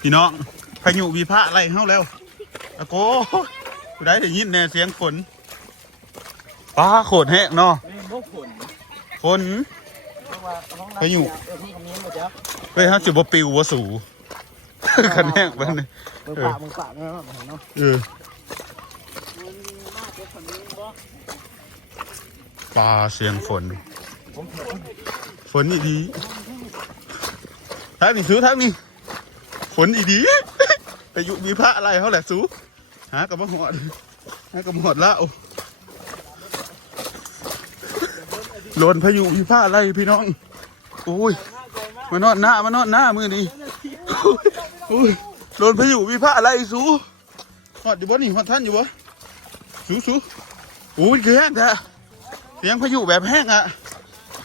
พี่น้องพายุวิภาอะไรเฮาแล้วอะโกได้ยินแน่เสียงฝนป้าโคตรแห้งเนาะฝนพายุเฮ้ยฮะสิบ่ปิวบ่สูคันแห้งมันมึงปะเนาะปลาเสียงฝนอีดีทั้งนี้ซื้อทั้งนี้ฝนอีดีไปยุมีพระอะไรเขาแหละสู้หากับมะหอดแล้วหล่นพายุมีพระอะไรพี่น้องโอ้ยมานอนหน้มือนี้โอ้ยหล่นพายุมีพระอะไรสู้หอดอยู่บ่นี่หอดท่านอยู่บ่สู้โอ้ยแห้งแท้เสียงพายุแบบแห้งอ่ะ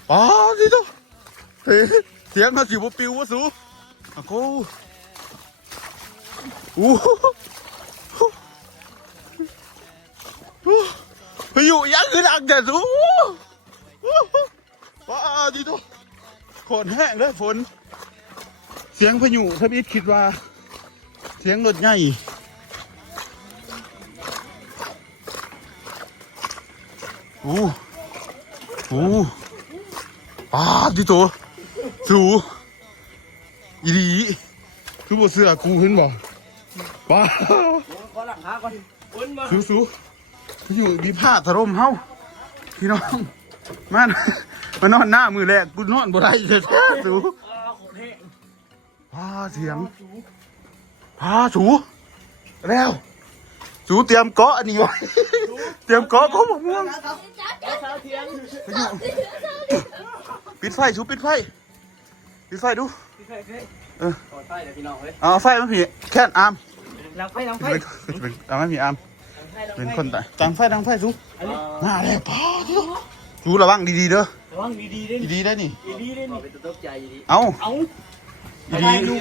ป๋อสิตุ๊เสียงมาสิบปิววะสู้อะโก้พายุยังคือดังแต่สู้ป๋อสิตุ๊โคตรแห้งเลยฝนเสียงพายุถ้าพี่คิดว่าเสียงรถใหญ่ป้าดิโตสูอีดีคือบ่เสื้อกูเห็นบ่ป้าสูอยู่มีผ้าถล่มเฮาพี่น้องมานอนหน้ามือแรกกูนอนบ่ได้แท้ๆสูป้าเสียงป้าสูแล้วสูเตรียมเกาะอันนี้ไว้เตรียมเกาะเขาบอกม่วงปิดไฟชูปิดไฟดูเอาไฟมันผีแค่นอาร์มดังไฟเอาไม่มีอาร์มเป็นคนแต่ดังไฟชูมาแล้วป้าชูระวังดีๆเด้อระวังดีได้นี่เอาดี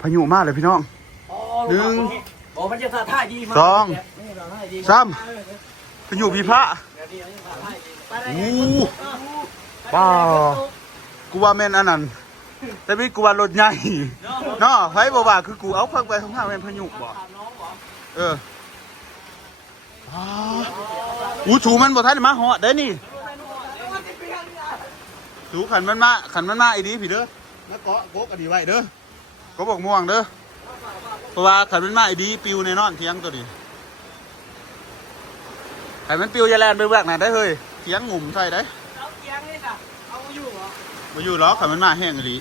พายุมากเลยพี่น้อง1 2 3พายุมีพระป้ากูว่าแม่นอันนั้นแต่พี่กูว่ารถใหญ่เนาะไฟบ่ว่าคือกูเอาเพิ่งไปข้างหน้าแม่นพายุบ่ถูมันบ่ทันมาเหาะได้นี่ถูขันมันมาไอ้ดีพี่เด้อแล้วเกาะโกกอันนี้ไว้เด้อก็บอกม่วงเด้อเพราะว่าขันมันมาไอ้ดีปิวในนอนเทียงตัวนี้ขันมันปิวจะแลนไปเบื้องไหนได้เฮ้ยเทียงงุ่มใส่ได้มาอยู่ล้อขันมันมาแห้งดี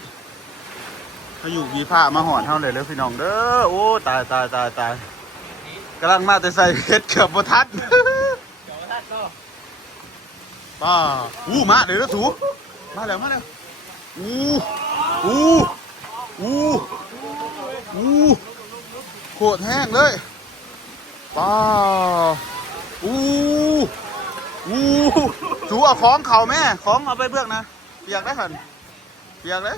เขาอยู่มีผ้ามาห่อนเท่าเลยแล้วพี่น้องเด้อโอ้ตายกำลังมาแต่ใส่เห็ดเกือบบ่ทันป้ามาเดี๋ยวนะถูมาแล้วโคตรแห้งเลยป้าถูเอาของเข่าแม่ของเอาไปเบื้องนะเปียกได้หันเปียกเลย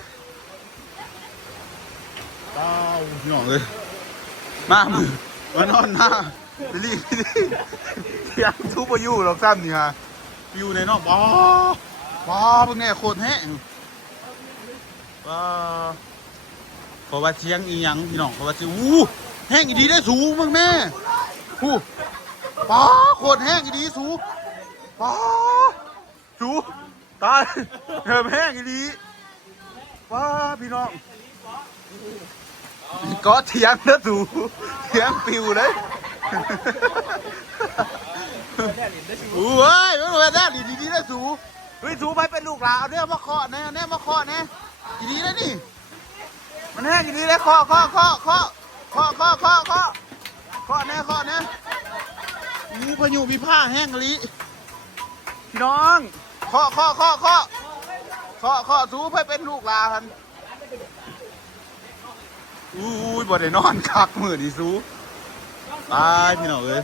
ป้าพี่น้องเลยมานอนหน้ารีบยังทุบไปอยู่หรอกซ้ำนี่ฮะอยู่ในนอกป้าพวกนี้โคตรแห้งป้าขอว่าเชียงอีหยังพี่น้องขอว่าเชียงแห้งอีดีได้สูงมึงแม่ป้าโคตรแห้งอีดีสูงป้าสูงตายแห้งอีดีป้าพี่น้องก็เทียงนะสูงเทียงปิวเลยโอ้ยมันได้ดีได้สูงเฮ้ยสูงไปเป็นลูกหลานเนี่ยมาเคาะเนี่ยมาเคาะเนี่ยดีแล้วนี่มันแห้งดีเลยเคาะเนี่ยพายุมีผ้าแห้งลิพี่น้องเคาะสูงไปเป็นลูกหลานบ่ได้นอนคักมือดีสูตายพี่น้องเอ้ย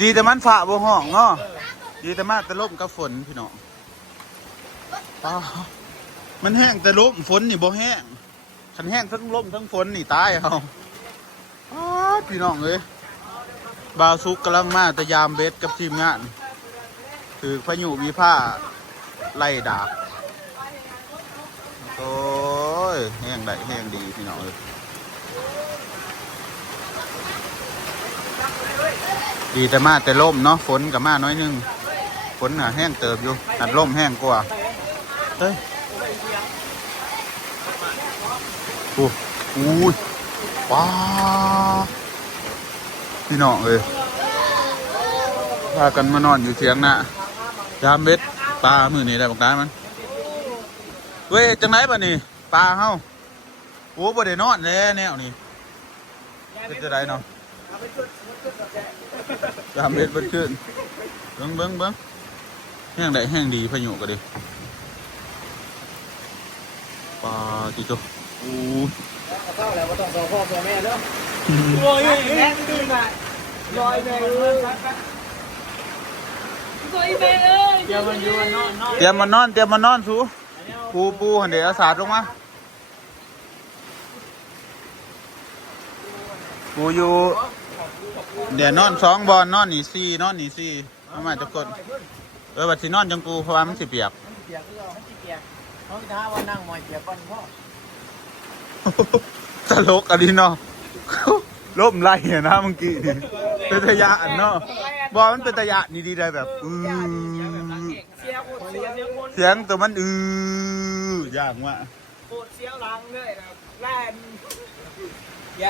ดีแต่มันฝ่าบ่ห้องเนาะดีแต่มาแต่ลมกับฝนพี่น้องมันแห้งแต่ลมฝนนี่บ่แห้งฉันแห้งทั้งลมทั้งฝนนี่ตายเอาพี่น้องเอ้ยบ่าวซุกกำลังมาแต่ยามเบสกับทีมงานถือพายุมีผ้าไล่ดาบ ได้แห้งดีพี่น้องดีแต่มาแต่ล่มเนาะฝนกับมาน้อยนึงฝนแห้งเติบอยู่อัดล่มแห้งกว่าเฮ้ยอู้ว้าพี่น้องพากันมานอนอยู่เถียงน่ะยามเบ็ดปลามือนี่ได้บอกได้มันเว้ยจังไหนป่ะนี่ปลาเฮาโอ้บ่ได้นอนแล้วแนวนี่เป็นจะได้เนาะยามเบ็ดเบิดขึ้นเบิ้งแห้งได้แห้งดีพายุก็ดิปลาจิโตโอ้เข้าแล้วก็ต้องรอพ่อรอแม่เด้อลอยแม่ดื้อน่ะลอยแม่เอ้ยลอยแม่เอ้ยเตรียมมันอยู่นอนเตรียมมานอนสูปูหันเดี๋ยวเอาสาดลงมาปูอยู่เดี๋ยวนอน2 บอลนอนนี่4เอามาจะกดบัดสินอนจังปูเพราะว่ามันสิเปียกเขาท้าว่านั่งมอยเปียกก่อนพ่อตลกอันนี้เนาะล่มไล่นะเมื่อกี้นี่เป็นตะยะเนาะบอมันเป็นตะยะนี่ดีได้แบบเสียงตัวมันยากว่ะโคตรเสียวหลังเลยแล่น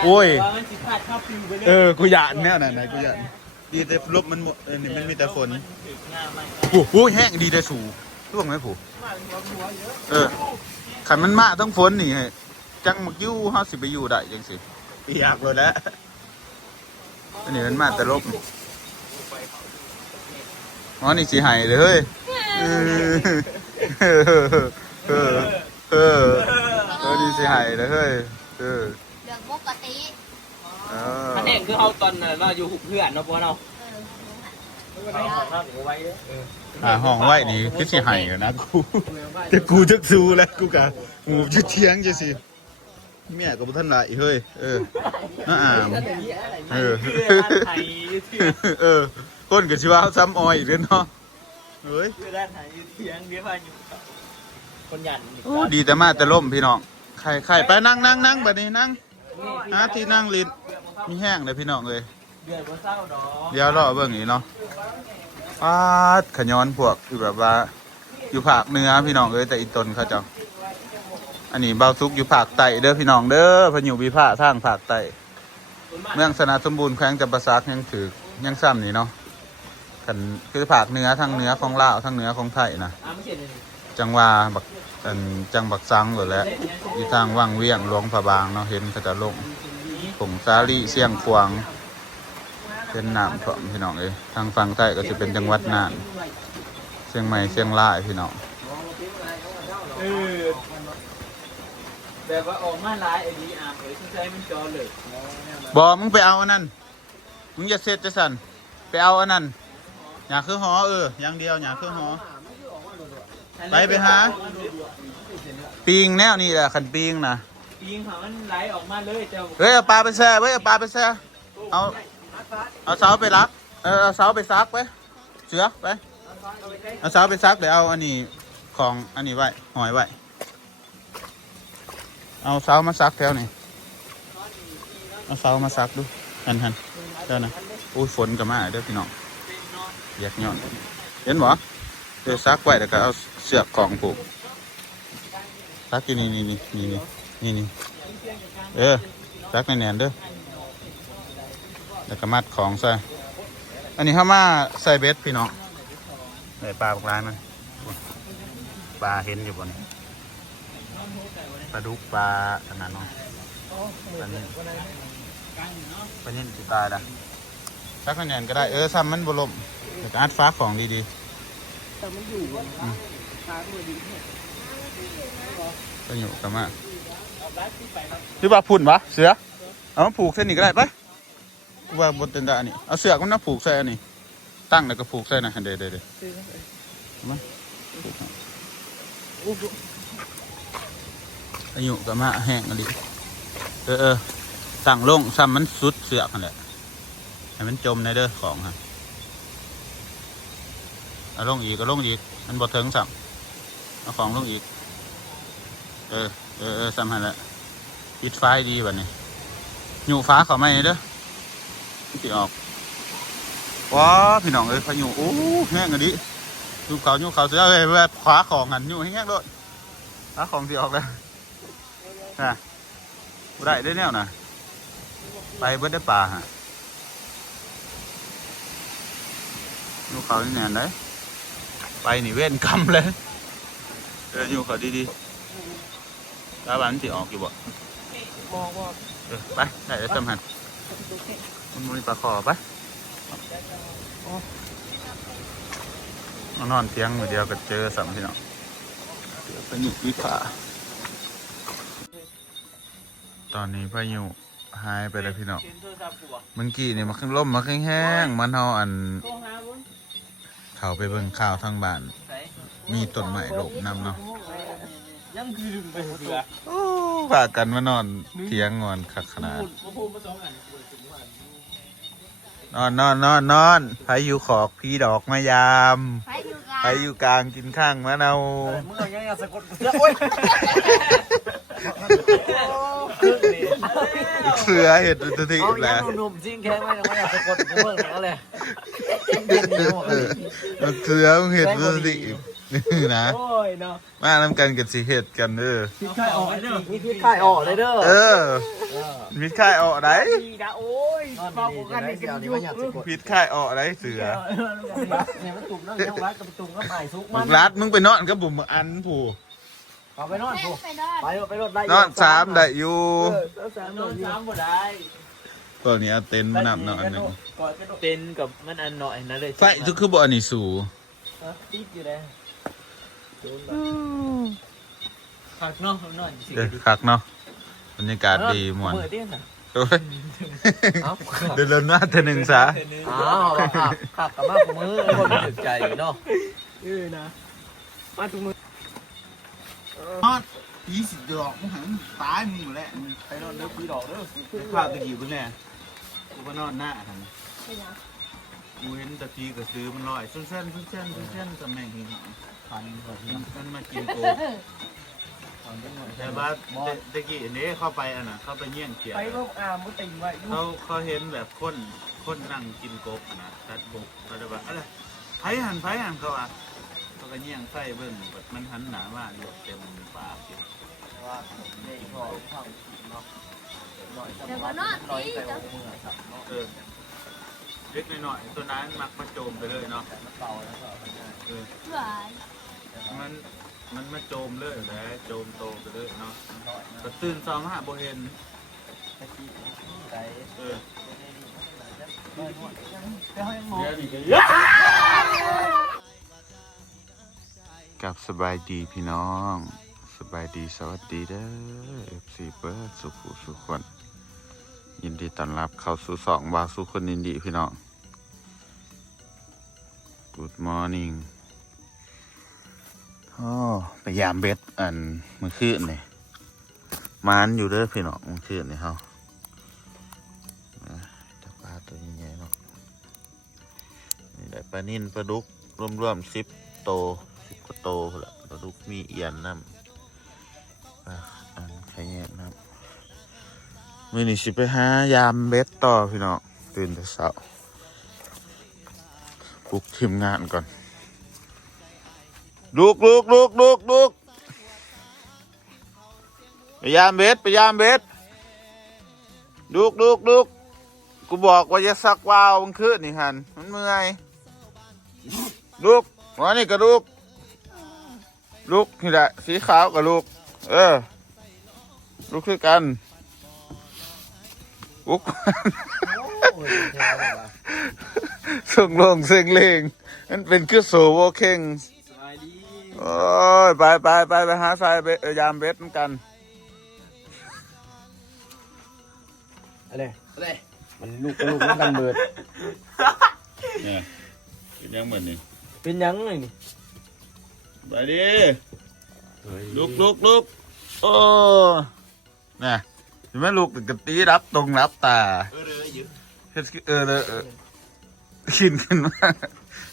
โอ้ยมันสิพาดเข้าปิวไปเลยกูหยาดแน่ไหนกูหยาดดีแต่ลบมันหมดนี่มันมีแต่ฝนโอ้ยแห้งดีแต่สูร่วงไหมผู้ขันมันมาต้องฝนนี่จังมักยู่เฮาสิไปอยู่ได้จังสิเปียกเลยแล้วอันนี้มันมาแต่ลบอ๋อนี่สิหายเลยเฮ้ยนี่สิหายเลยเฮ้ยเรื่องปกติอันนี้คือเอาตอนเราอยู่หุบเพื่อนเนาะพวกเราห้องไว้นี่คือสิหายนะกูแต่กูจะสู้แล้วกูกะหูจะเที่ยงจะสิเมียกับท่านไหลเฮ้ยคนกับชีวะซ้ำออยเรื่อเนาะเฮ้ยด้านไหนเที่ยงเดี๋ยวพายุคนหยันดีแต่มาแต่ล่มพี่น้องใครไปนั่งแบบนี้นั่งที่นั่งลิ้นมีแห้งเลยพี่น้องเลยเดี๋ยวรอเบิ่งนี้เนาะขย้อนพวกคือแบบว่าอยู่ภาคเหนือพี่น้องเลยแต่อีตนเขาเจ้าอันนี้เบาซุกอยู่ภาคใต้เด้อพี่น้องเด้อพายุวิภาทางภาคใต้เมืองสนาสมบูรณ์แขวงจำปาสักยังถือยังซ้ำนี่เนาะกันคือภาคเหนือทางเหนือของลาวทางเหนือของไทยนะจังว่าบักจังบักซังหมดแล้วที่ทางว่างเวียงหลวงพระบางเนาะเห็นเขาจะลงผงซาลีเสียงขวางเป็นน้ำท่วมพี่น้องเลยทางฝั่งใต้ก็จะเป็นจังหวัดน่านเชียงใหม่เชียงรายพี่น้องแบบว่าออกมาลายไอ้ดีใช้มันจอเลยมึงไปเอาอันนั้นมึงอย่าเสร็จจะสั่นไปเอาอันนั้นอย่าคือหออย่างเดียวอย่าคือหอไปหาปิงแนวนี่แหละขันปิงนะปิงของมันไหลออกมาเลยเจ้าเอาปลาไปแช่เอาปลาไปแช่เอาเสาไปรักเอาเสาไปซักไปเสือไปเอาเสาไปซักเดี๋ยวเอาอันนี้ของอันนี้ไว้หอยไว้เอาเสามาซักแถวนี่เอาเสามาซักดูหันเจ้านะอุ้ยฝนกับมาเด้อพี่น้องอยากย้อนเห็นบ่เดี๋ยวซักไว้แล้วก็เอาเสือกของผูกซักที่นี่ซักแน่นๆเด้อแล้วก็มัดของใส่อันนี้เข้ามาใส่เบ็ดพี่น้องใส่ปลาปลามันปลาเห็นอยู่บนปลาดุกปลาขนาดน้องปลานิ่มสิตายละซักแน่นๆก็ได้ซ้ำมันบลมแล้วก็อัดฟ้าของดีแต่มันอยู่ฟ้าตัวดีก็อยู่กันมากหรือว่าพุ่นวะเสือเอาผูกเส้นนี้ก็ได้ไปว่าบนเต็นดาอันนี้เอาเสือกมันนะผูกใส่อันนี้ตั้งแล้วก็ผูกใส่นะเดี๋ยวมาอายุกับมาแห้งอันนี้ตั้งลงซ้ำมันสุดเสือกนั่นแหละให้มันจมในเด้อของฮะเอาลงอีกมันบ่ถึงซ้ำเอาของลงอีกซ้ำให้ละ ปิดไฟดีบัดนี้อยู่ฟ้าเขาไม่เด้อสิออกว้าพี่น้องเอ้ยพายุโอ้แห้งอันนี้อยู่เขาเสือเลยแบบขวาของหันอยู่แห้งๆด้วยขวาของสิออกแล้วน่ะบ่ได้ได้แนวน่ะไปเบิดได้ป่าฮะอยู่เขานี่แน่นเลยไปนี่เว้นกำเลยอยู่เขาดีๆตาบ้านสิออกอยู่บ่ มองว่า ไปได้แล้วจำหันมันมีปลาคอไปนอนเตียงมือเดียวก็เจอสามพี่น้องพายุวิภาตอนนี้พายุหายไปแล้วพี่น้องเมื่อกี้นี่มาขึ้นล่มมาขึ้นแห้งมันเอาอันเขาไปเบิ่งข่าวทางบ้านมีต้นไม้หลบนำเนาะ ยังคือดึงไปเสือ โอ้พากันมานอนเตียงงอนคักขนาดนอนพายุขอกพี่ดอกมายาม ไปอยู่กั ไป น อยู่กลางกินข้างมะนาว เมื่อยังสะกดเสือโอ้ย เสือเห็ดตัวที่ เอา แห ยั ละ งหนุ่มจริงแค่ไม่ยังไม่สะกดเมื่อไหร่เลย เสือมึงเห็ดตัวที่นะ โอ้ยเนาะ มาทำกันกับสีเห็ดกันเด้อ พิษไข่ออกเด้อมีพิษไข่ออกเลยเด้อ พิษค่ายออกได้ ดีนะโอ้ยฟังกันนี่กันอยู่ พิษค่ายออกได้เสือ เนี่ยมันตุ่มนั่งยังรัดกับตุ่มก็ใหม่ซุก มึ มัน งรัดมึงไปนอนกับบุ๋มอันผู้ เอาไปนอน แม่ ผู ไปนอน ไปรถได้ นอนสามได้อยู่ นอนสามบ่ได้ ตัวนี้เอาเต็นท์มานำนอนหนึ่ง เต้นกับมันอันหน่อยนั่นเลย ไฟทุกคือบ่อันนี้สู ติดอยู่เลยขักเนาะนอนสิ คักเนาะบรรยากาศดีม่วน เปิดเตี้ยน โอ้ยเดินหน้าเธอหนึ่งซะ อ้าวขับกับมาผมมือคนถึกใจเนาะนะมาถุงมือน อน20 ดอกมึงหันตายมึงอยู่แล้วไปนอนเด้อปีดอกเด้อข้าวตะกี้เพิ่นแน่กูก็นอนหน้าหันกูเห็นตะกี้ก็ซื้อมันลอยเส้นๆตำแหน่งหินหางพันมันมากินโกแต่ว่าตะกี้นี้เข้าไปอันน่ะเข้าไปเยี่ยงเขีย ไปก็มุติงไว้ เขาเห็นแบบคนนั่งกินกบนะตัดกบเขาจะแบบอะไรไผหันเขาอ่ะเขาก็เยี่ยงใส่เบิ่งแบบมันหันหนามาหลบเต็มปากอยู่ เดี๋ยวก็นอนตีจ้ะ เล็กน้อยๆตัวนั้นมักมาโจมไปเลยเนาะ หวาน มันมาโจมเลยแหละโจมโตไปเลยเนาะก็ตื่นซ้อมหาโบเห็นกับสบายดีพี่น้องสบายดีสวัสดีเด้อ FC เปิดสุขุสุขคนยินดีต้อนรับเข้าสู่2 วาสุคนยินดีพี่น้อง Good morning พยายามเบ็ดอันเมื่อคืนนี่มานอยู่เด้อพี่น้องเมื่อคืนนี่เฮาจับปลาตัวใหญ่ๆเนาะนี่ได้ปลานิ่นปลาดุกรวมๆ10 โต10 กว่าโตแหละปลาดุกมีเอียนน้ำอันไข่แยกน้ำมื้อนี้สิไปหายามเบ็ดต่อพี่น้องตื่นแต่เช้าปลุกทีมงานก่อนลูกพยายามเบ็ดลูกกูบอกว่าจะซักวาวมันขึ้นนี่หันมันเมื่อยลูกวันนี้ก็ลูกนี่แหละสีขาวกับลูกลูกคือกันอุ๊กส่งลงเสียงเลงมันเป็นคือโซโวเข่งโอ้ยไปหาไฟไปยามเบ็ดกัน อะไรมันลูกมันกันเบิด เนี่ยเป็นยังเหมือนนี่ เป็นยังไงนี่ ไปดิลุกโอ้น่ะเห็นไหมลูกกระตีรับตรงรับตาขินขึ้นมา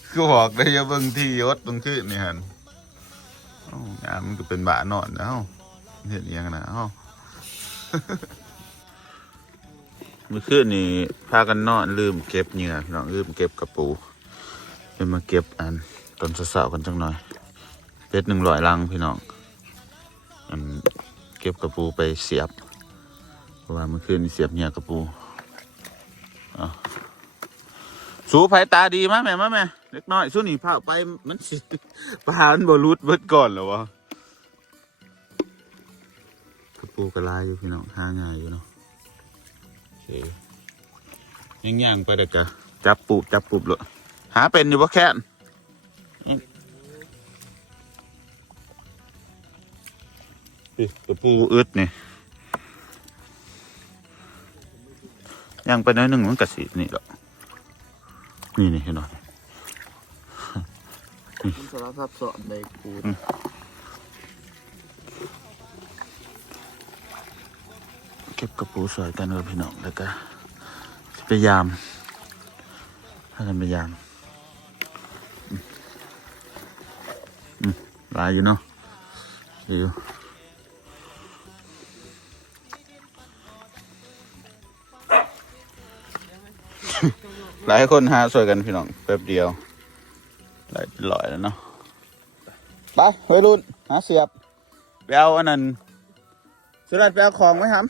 คือบอกได้ยังเบิ่งที่ยศตรงขึ้นนี่ฮันงานมันก็เป็นบ้านอนแล้วเห็นยังนะ เมื่อคืนนี้พากันนอนลืมเก็บเหงื่อพี่น้องลืมเก็บกระปูเลยมาเก็บอันตอนสาวๆกันจังหน่อยเป็ด100 ลังพี่น้องอันเก็บกระปูไปเสียบเพราะว่าเมื่อคืนนี้เสียบเหงื่อกระปูสูไผตาดีมั้ยแม่มาแม่เล็กน้อยสู้นี่พาไปมันสิปลามันบ่รุดเบิดก่อนเหรอวะกระปูกระลายอยู่พี่น้องหาง่ายอยู่เนาะโอเคย่างๆไปเด็กกะจับปูบเลยหาเป็นอยู่บ่แค่นกระปูอึดนี่ย่างไปน้อยหนึ่งมันกระสีนี่หรอนี่เห็นไหม มันสารพัดสอนในกู เก็บกระปูสวยกันเลยพี่น้องแล้วก็พยายามถ้ากันพยายามลายอยู่เนาะอยู่หลายคนหาสวยกันพี่น้องแป๊บเดียวหลายลอยแล้วเนาะไปเฮ้ยรุ่นหาเสียบไปเอาอันนั้นสุดท้ายไปเอาของไหมครับ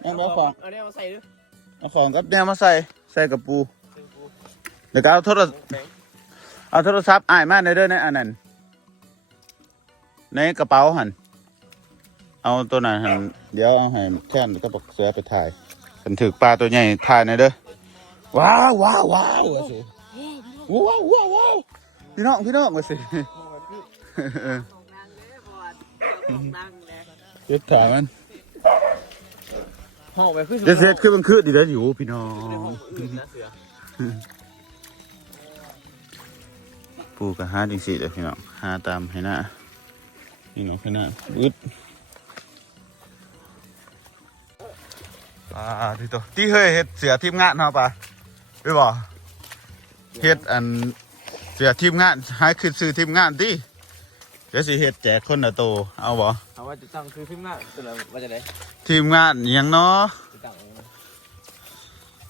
แม่เอาของ เอาเนี่ยมาใส่ด้วย เอาของกับแนวมาใส่กับปูเดี๋ยวก็เอาโทรศัพท์อ้ายมาในเด้อในอันนั้นในกระเป๋าหันเอาตัวนั้นหันเดี๋ยวเอาให้แค่นก็บอกเสือไปถ่ายกันถือปลาตัวใหญ่ถ่ายในเด้อว้าวว้าวว้าวว่าสิว้าวว้าวว้าวพี่น้องว่าสิเก็บถ่ายมัน ห่อไปขึ้น เด็ดคือมันคือดีแล้วอยู่พี่น้องปูกับหาจริงสิเดี๋ยวพี่น้องหาตามให้หน้าพี่น้องให้หน้าอึดปลาที่ตัวที่เฮ้ยเฮ็ดเสียทีมงานเนาะปลาไปบ่เฮ็ดอันเสียทีมงานให้ขึ้นซื้อทีมงานที่เดี๋ยวสิเฮ็ดแจกคนละโตเอาบ่ เอาว่าจะตั้งคือขึ้นหน้าตัวเราว่าจะได้ ทีมงานอิหยังเนาะ จะตั้ง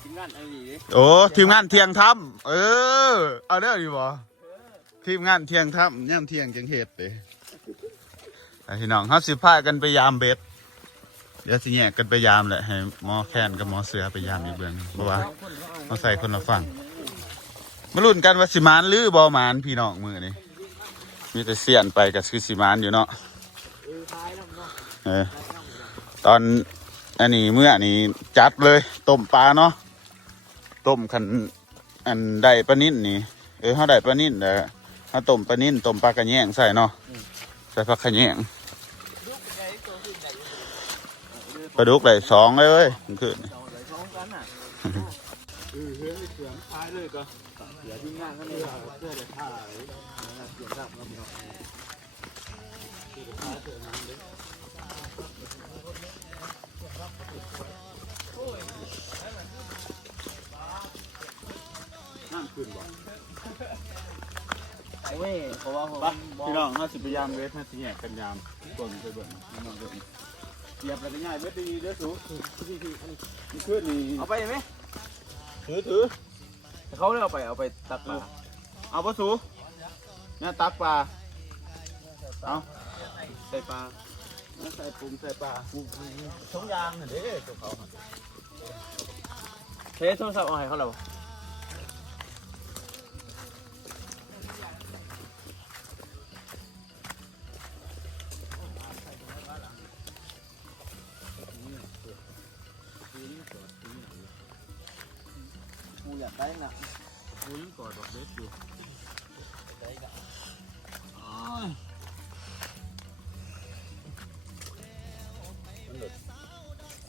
ทีมงานไอ้นี่ดิ โอ้ทีมงานเที่ยงทำเอาได้อยู่บ่ทีมงานเที่ยงทำย่ำเที่ยงจังเฮ็ดเด้ไอ้พี่น้องเขาสิพากันไปยามเบ็ดเดี๋ยวสิแยกกันไปยามแหละให้หมอแคนกับหมอเสือไปยามอีกเบื้องเพราะว่าเขาใส่คนละฝั่งมาลุ้นกันว่าสิมานหรือบ่มานพี่น้องมือนี่มีแต่เสียนไปกับคือสิมานอยู่เนาะตอนอันนี้เมื่อนี้จัดเลยต้มปลาเนาะต้มขันอันได้ปลานิ่นนี่เขาได้ปลานิ่นแต่เขาต้มปลานิ่นต้มปลากระแยงใส่เนาะใส่ผักกระแยงปลาดุกได้2เลยเว้ยมันขึ้น เฮ้ยเสือท้ายเลยก็เสือทีมงานเขาเลยเสื้อเลยถ่ายเสือรับเราเนาะ นั่งขึ้นบ่ โอ้ยเพราะว่าผม พี่น้องเขาสิพยายามเวทให้สิแยกกันยามกลไปเบิ่งน้องเบิ่งเสียบอะไรง่ายเวทดีเด้อสูมันขึ้นนี่ เอาไปไหม ถือ เขาเลยเอาไปตักปลา เอาปะสูเนี่ยตักปลาเอา ใส่ปลา ใส่ปุ่มใส่ปลาช่องยางเด้อตัวเขา เทสโทรศัพท์เอาให้เขาเรากูอยากได้น่ะ กูยังกอดดอกเบ็ดอยู่ ได้กะ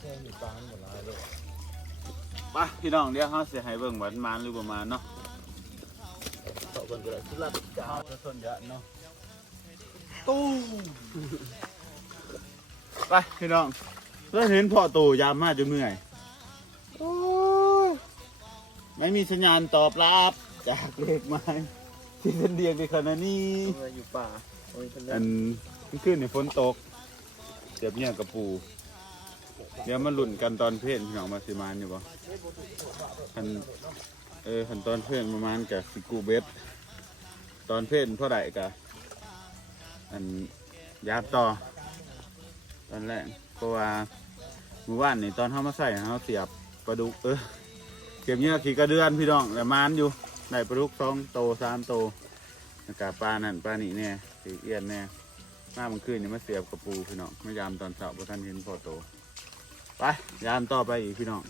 แค่มีปลาหมดแล้วเลยไปพี่น้องเดี๋ยวเขาเสียให้เบิ่งหวานมันหรือประมาณเนาะเขาเบิ่งก็ได้สุดละจ้าจะต้นยะเนาะตู้ไปพี่น้องเพื่อเห็นพ่อโตยามมาจนเมื่อยโอ้ยไม่มีสัญญาณตอบรับจากเลขไม้ที่เส้นเดียงในขณะนี้ อยู่ป่าโอ้ยคน อันขึ้นในฝนตกเจ็บเนี่ยกระปู เดี๋ยวมาลุ้นกันตอนเพลนพี่น้องมาสิมานอยู่บ่คันคันตอนเพลนประมาณกับสิกูเบสตอนเพลนเท่าไหร่กะอันยาบต่อตอนแรกเพราะว่าเมื่อวานนี่ตอนเขามาใส่เขาเสียบปลาดุกเก็บเนื้อขี่กระเดือนพี่น้องแล้วมานอยู่ได้ปลาดุก2 โต 3 โตแล้วก็ปลานั่นปลานี่แน่สีเอี้ยนแน่มาเมื่อคืนนี่มาเสียบกระปูพี่น้องมายามตอนเช้าเพราะท่านเห็นพอโตไปยามต่อไปอีกพี่น้อง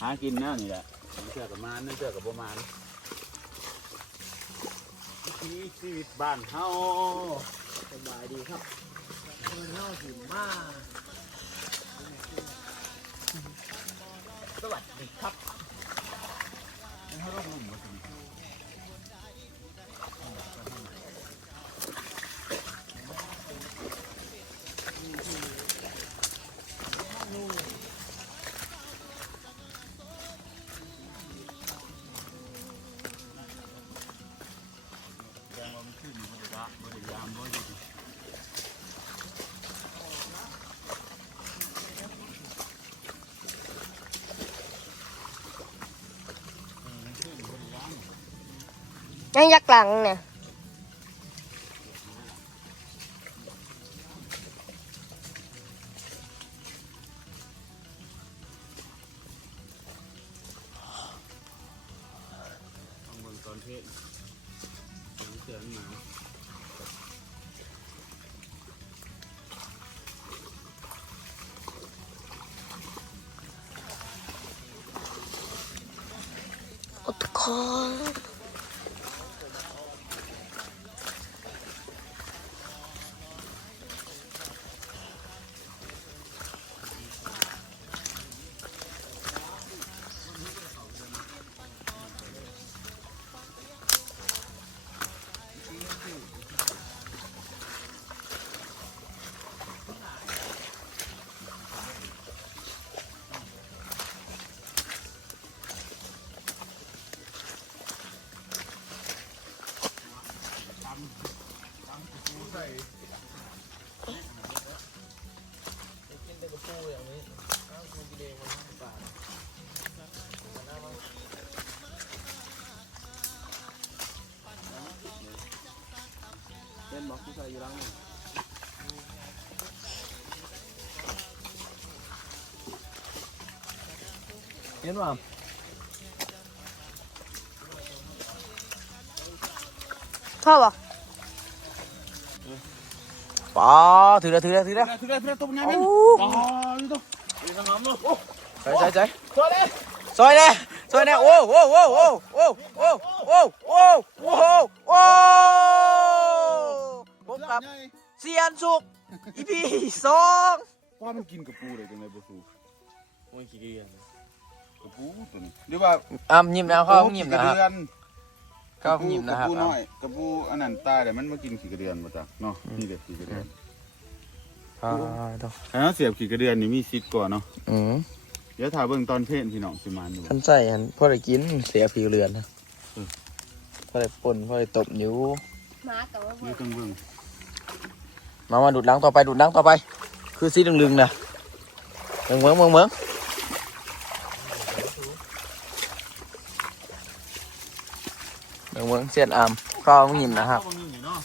หากินแน่นี่แหละเชื่อกับมานนั่นเชื่อกับประมาณชีวิตบ้านเฮา สบายดีครับเงินเฮาสิมาสวัสดีครับ ยังยักหลังเนี่ย เมืองตอนเพศเสือมา อุตคอนเล่นบอกผู้ชายอยู่หลังนี่เห็นว่า พ่อบอก ป๋าถือเลยตัวใหญ่เป็นป๋าอยู่ตัวอยู่ทางน้ำเนาะใส่ซอยเลยโอ้ผมกับเซียนสุกอีพี2 ว่ามันกินกระปูเลยจังไงบ่สู้ โอ้ยขี้เกียจ กระปูตัวนี้เดี๋ยวว่า ยิ้มแล้วเขายิ้มนะครับ กระปูน้อยกระปูอันนั้นตายแต่มันมากินขี้กระเดือนมาจ้ะเนาะนี่เด็กขี้กระเดือนถ้าเสียบขี้กระเดือนนี่มีซิดก่อนเนาะเดี๋ยวถ่ายเบิ่งตอนเพลนพี่น้องสิมานดู ท่านใส่หันพ่อได้กินเสียผิวเรือนนะพ่อได้ป่นพ่อได้ตบนิ้ว มากับว่า นี่ต้องเบิ่ง มาดูดล้างต่อไปคือสีลึงๆนะเมืองเสียนอามก็ต้องยิ้มนะครับ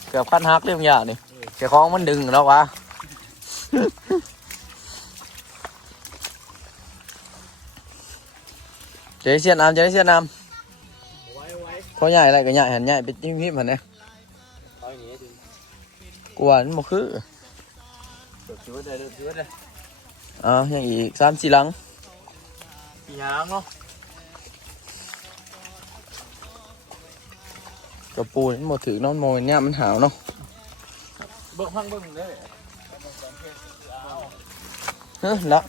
เกือบขั้นฮักเรื่องยานี่แค่คล้องมันดึงแล้ววะเจ๊เสียนอามพอใหญ่อะไรก็ใหญ่หันใหญ่ไปจิ้มพิมพ์หันเนี่ยกวนมันบ่คือยังอีก3-4 หลังยางเนาะกระปูนี่หมดถือน้องโมยเนี่ยมันหาวเนาะเบิ่งเลยละ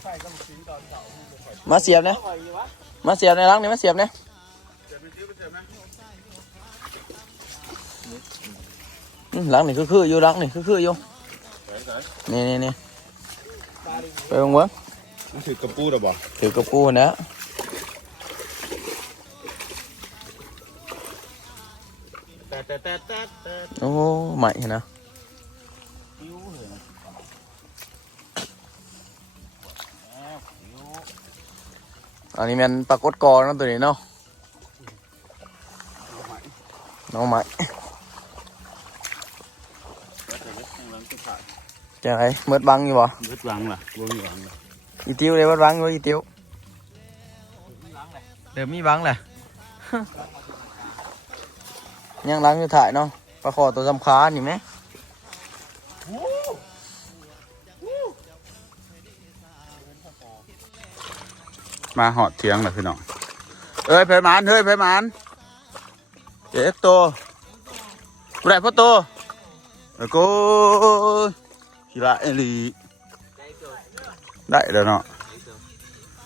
มาเสียบเนี่ยในหลังนี่มาเสียบเนี่ยหลังนี่คืออยู่หลังนี่คืออยู่นี่ไปเบิ่งมันถือกระปูหรอบ่ ถือกระปูนะโอ้ใหม่นะ อันนี้มันปรากฏกอเนาะตัวนี้เนาะน้องใหม่จะไงเมิดบังอยู่บ่ เบิดวังล่ะบ่มีวังล่ะ อีติวเลยเมิดบังอยู่อีติวเดี๋ยวมีบังแหละ ยังล้างอยู่ถ่ายเนาะปลาคอตัวสำคัญอยู่ไหม มาหอดเถียงล่ะพี่น้องเอ้ยไผมานเฮ้ยไผมานเจ๊กโตบ่ได้พ่อโตแล้วก็กีฬาเอลีได้แล้วเนาะ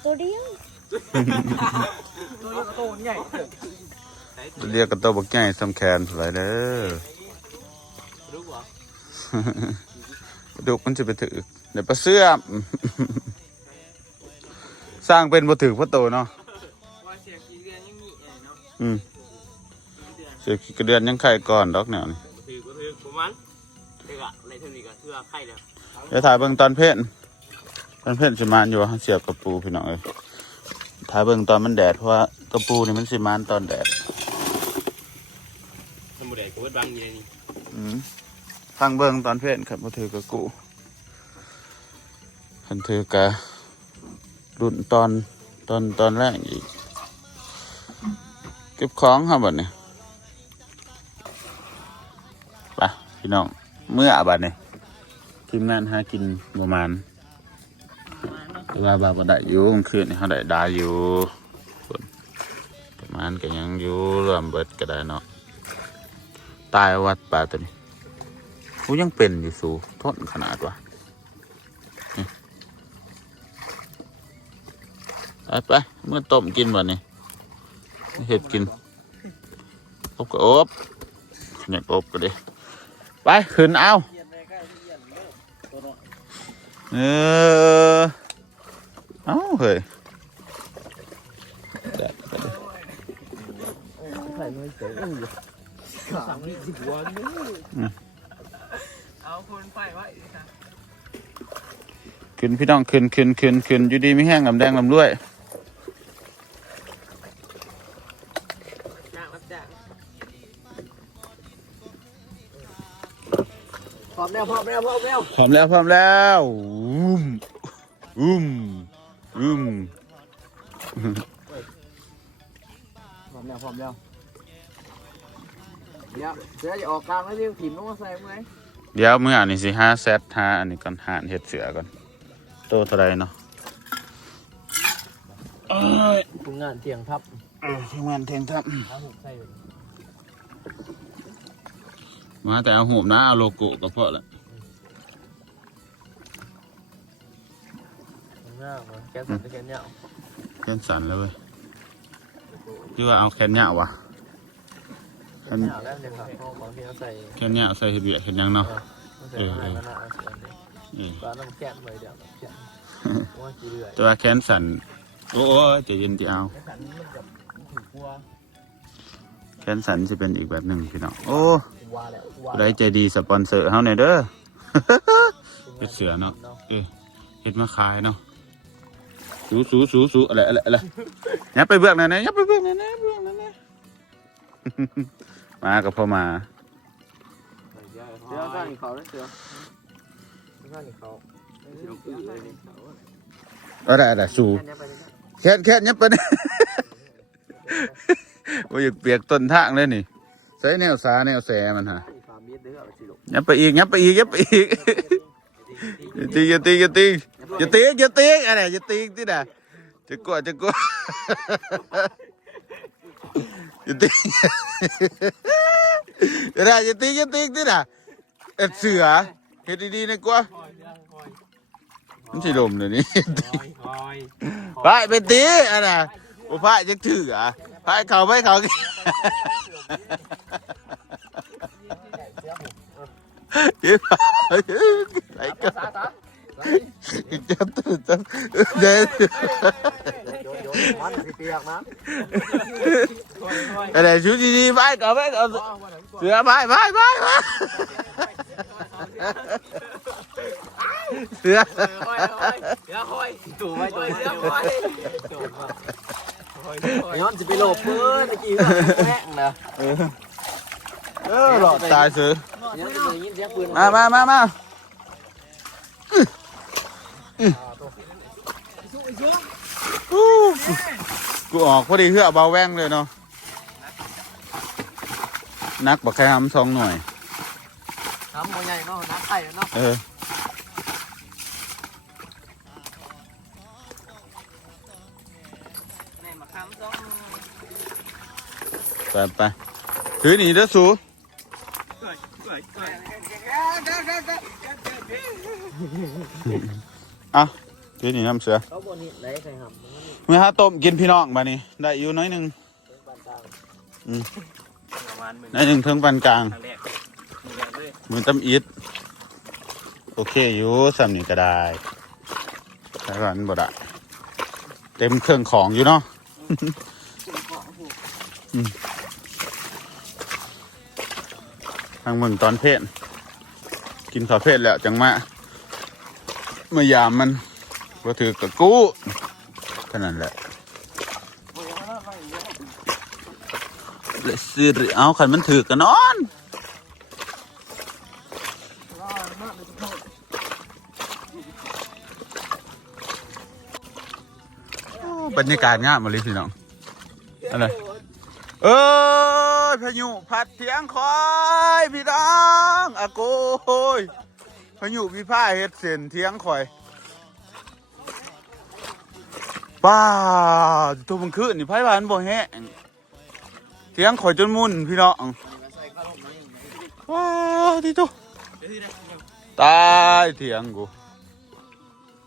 ตัวเดียว เรียกกันตัวบักใหญ่สำแคนอะไรเด้อดุมันจะไปถือเดี๋ยวปลาเสื่อม สร้างเป็นบ่ถือพ่อโตเนาะเสียขี้กระเดือนยังไข่ก่อนดอกแนวนี่เดี๋ยวถ่ายเบิ่งตอนเพศสิมานอยู่เสียบกระปูพี่น้องเอ้ยถ่ายเบิ่งตอนมันแดดเพราะว่ากระปูนี่มันสิมานตอนแดดฟังเบิ่งตอนเพศครับบ่ถือกระกูคันถือกะรุ่นตอนแรกอีกเก็บของครับบัดนี้ไปพี่น้องเมื่อบัดนี้ทีมงานหากินประมาณแต่ว่าบาบ่ได้อยู่กลางคืนนี่เขาได้อยู่ประมาณก็ยังอยู่รวมเบิดก็ได้เนาะตายวัดป่าตัวนี้กูยังเป็นอยู่สูทนขนาดวะไปเมื่อต้มกินวันนี้เห็ดกินอบก็อบอยากอบก็ดิไปขึ้นเอาเอาเฮ้ยขึ้นพี่น้องขึ้นอยู่ดีไม่แห้งลำแดงลำด้วยพร้อมแล้ว พร้อมแล้วพร้อมแล้วพร้อมแล้วพร้อมแล้วเดี๋ยวจะออกกลางแล้วเรียกถิ่มลงมาใส่ไหม เดี๋ยวมื้ออันนี้สิ5 เซต5อันนี้ก่อนหารเห็ดเสือก่อนโตเท่าไรเนาะทำงานเที่ยงทับ ทำงานเที่ยงทับ ใส่ มาแต่เอาหูบนะเอาโลโก้ก็พอละ หน้ามาแกสั่นแกเนี้ย แขนสั่นเลยเว้ยที่ว่าเอาแขนยาววะแขน หน้าแล้วเดี๋ยวครับของที่เขาใส่ แขนยาวใส่เบียร์แขนยังเนาะ ใส่ให้มันหน้าสวยเลยตอนน้ำแกะไปเดี๋ยวแกะว่ากี่เดือย แต่ว่าแขนสั่นโอ้ยใจเย็นที่เอา สันมันกับถือกลัว แขนสั่นจะเป็นอีกแบบหนึ่งพี่น้องโอ้ ว่าแล้วว่า ได้ใจดีสปอนเซอร์เฮาหน่อยเด้อ เป็นเสือเนาะเห็ดมาขายเนาะสูอะไรยับไปเบื้องนั่นนะยับไปเบื้องนั่นนะมากับพ่อมา เสือข้างเขาเลยเสือข้างเขาอะไรสูแค่ยับไปเนี่ยว่าอยากเปียกต้นทางเลยนี่ใส่แนวสาแนวแสมันฮะยับไปอีกอย่าตีอะไรอย่าตีที่ไหนจะกลัวอย่าตีอย่าตีที่ไหนเสือเฮ็ดดีๆนะกลัวมันสิลมเลยนี่ไปตีอะไรโอ้พระจะถือพระเขาไปเขาเดี๋ยวไปก็จับเดี๋ยวมันเปียกนะ อะไรชูดีๆไปก็ไปเอาเสือไป เสือ ตู่ไว้ตู่ย้อนจะไปโลบเพื่อนตะกี้แม่งนะ หลอดตายเสือ ย้อนจะไปยินเสียงปืน มากูออกพอดีเพื่อเบาแว่งเลยเนาะนักบักแค่ทำ2 หน่วย น้ำมันใหญ่เนาะน้ำไข่เนาะ ไปถือหนีเด้อสูเอาถือหนีน้ำเสือ เขาบนนี้ไหนใครทำ เมื่อฮะต้มกินพี่น้องมานี่ได้อยู่น้อยหนึ่งน้อยหนึ่งเทิงปานกลางมือตำอิดโอเคอยู่สำนี่ก็ได้ใช้ร้านบ่ได้เต็มเครื่องของอยู่เนาะ ทางมึงตอนเพศกินข้าวเพศแล้วจังมาเมื่อยามมันก็ถือกับกู้เท่านั้นแหละเลยซื้อเอาขันมันถือกันนอนบรรยากาศงามมาเลยพี่น้องอะไรพายุพัดเถียงคอยพี่น้องอาโกยพายุพี่ผ้าเฮ็ดเส้นเถียงคอยป้าตัวมันขึ้นนี่ไผ่บ้านบ่แห้งเถียงคอยจนมุ่นพี่น้องว้าวที่ตัวตายเถียงกู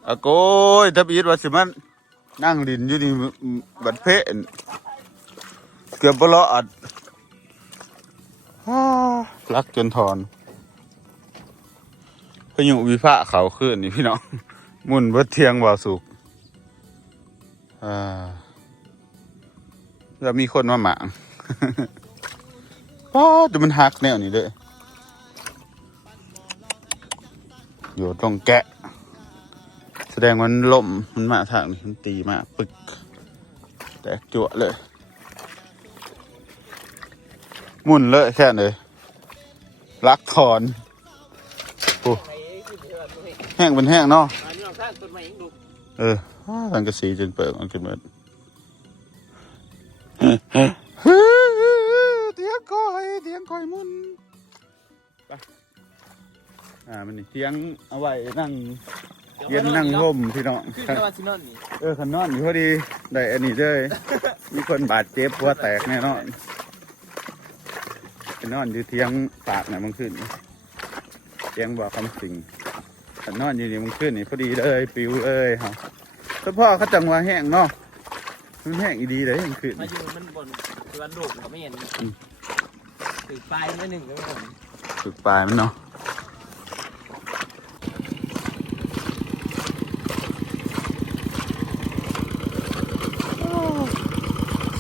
อาโกยถ้าบีดว่าสิมันนั่งดินอยู่นี่บัดเพะเกือบบลอดรักจนทอนพายุวิภาเขาขึ้นนี่พี่น้องมุ่นเบิดเทียงว่าสุกแล้วมีคนมาหมางป้าแต่มันหักแนวนี้เลยอยู่ตรงแกะแสดงมันล่มมันมาทางนี้มันตีมาปึกแตกจั่วเลยมุ่นเลยแค่เลยรักถอนโอ้แห้งเป็นแห้งเนาะสังกะสีจึงเปิดมันขึ้นมาเตียงคอยมุ่นไปมันนี่เตียงเอาไว้นั่งเย็นนั่งร่มพี่น้องขันนอนอยู่พอดีได้อันนี้เลยมีคนบาดเจ็บหัวแตกแน่นอนไปนอนอยู่เทียงปากเนี่ยมันขึ้นเทียงบ่อคำสิงขันนอนอยู่นี่มันขึ้นนี่พอดีเลยปิวเลยครับเฉพาะเขาจังว่าแห้งเนาะมันแห้งอีดีเลยยังขึ้นมาอยู่มันบนวันดุก็ไม่เห็นถึงปลายนิดหนึ่งเลยผม ฝึกปลายมันเนาะ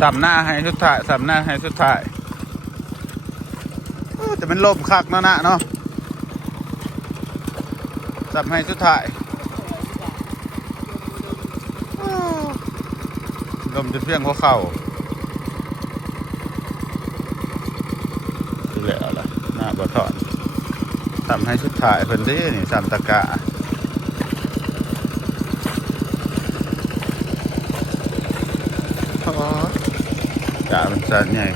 สับหน้าให้สุดท้ายสับหน้าให้สุดท้ายแต่มันลมคักเนาะเนาะสับให้สุดท้ายลมจะเพียงหัวเข่าดูแลอะไรหน้าบ่ถอนสับให้สุดท้ายเพิ่นเด้นี่สับตะกะกะมันสันใหญ่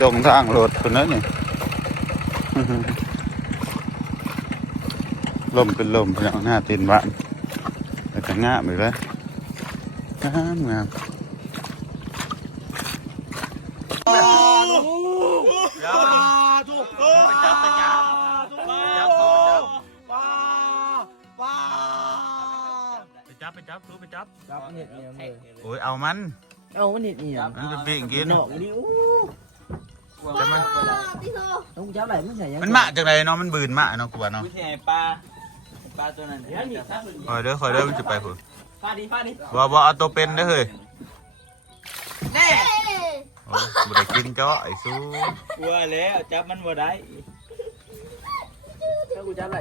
จงทางรถคนนั้นนี่ ลมเป็นลมพี่น้องหน้าตีนบ้านแต่ก็งามอยู่เลยงามไปจับเนี่ยเนี่ย โอ้ยเอามัน เอามันเห็ดเนี่ย มันเป็นปีกกิน หนอกดิอู้ แต่มัน ต้องจับไหลมันใส่ยัง มันมาจากไหนเนาะมันบืนมาเนาะกูว่าเนาะ วิธีปลาตัวนั้น เดี๋ยวนี่ครับ คอยเด้อมันจะไปพุ่น ฟาดิ ว่าเอาตัวเป็นได้อเฮ้ย แน่ โอ้บ่ได้กินจ้อไอ้สู้ กลัวแล้วจับมันบ่ได้ ถ้ากูจะไหล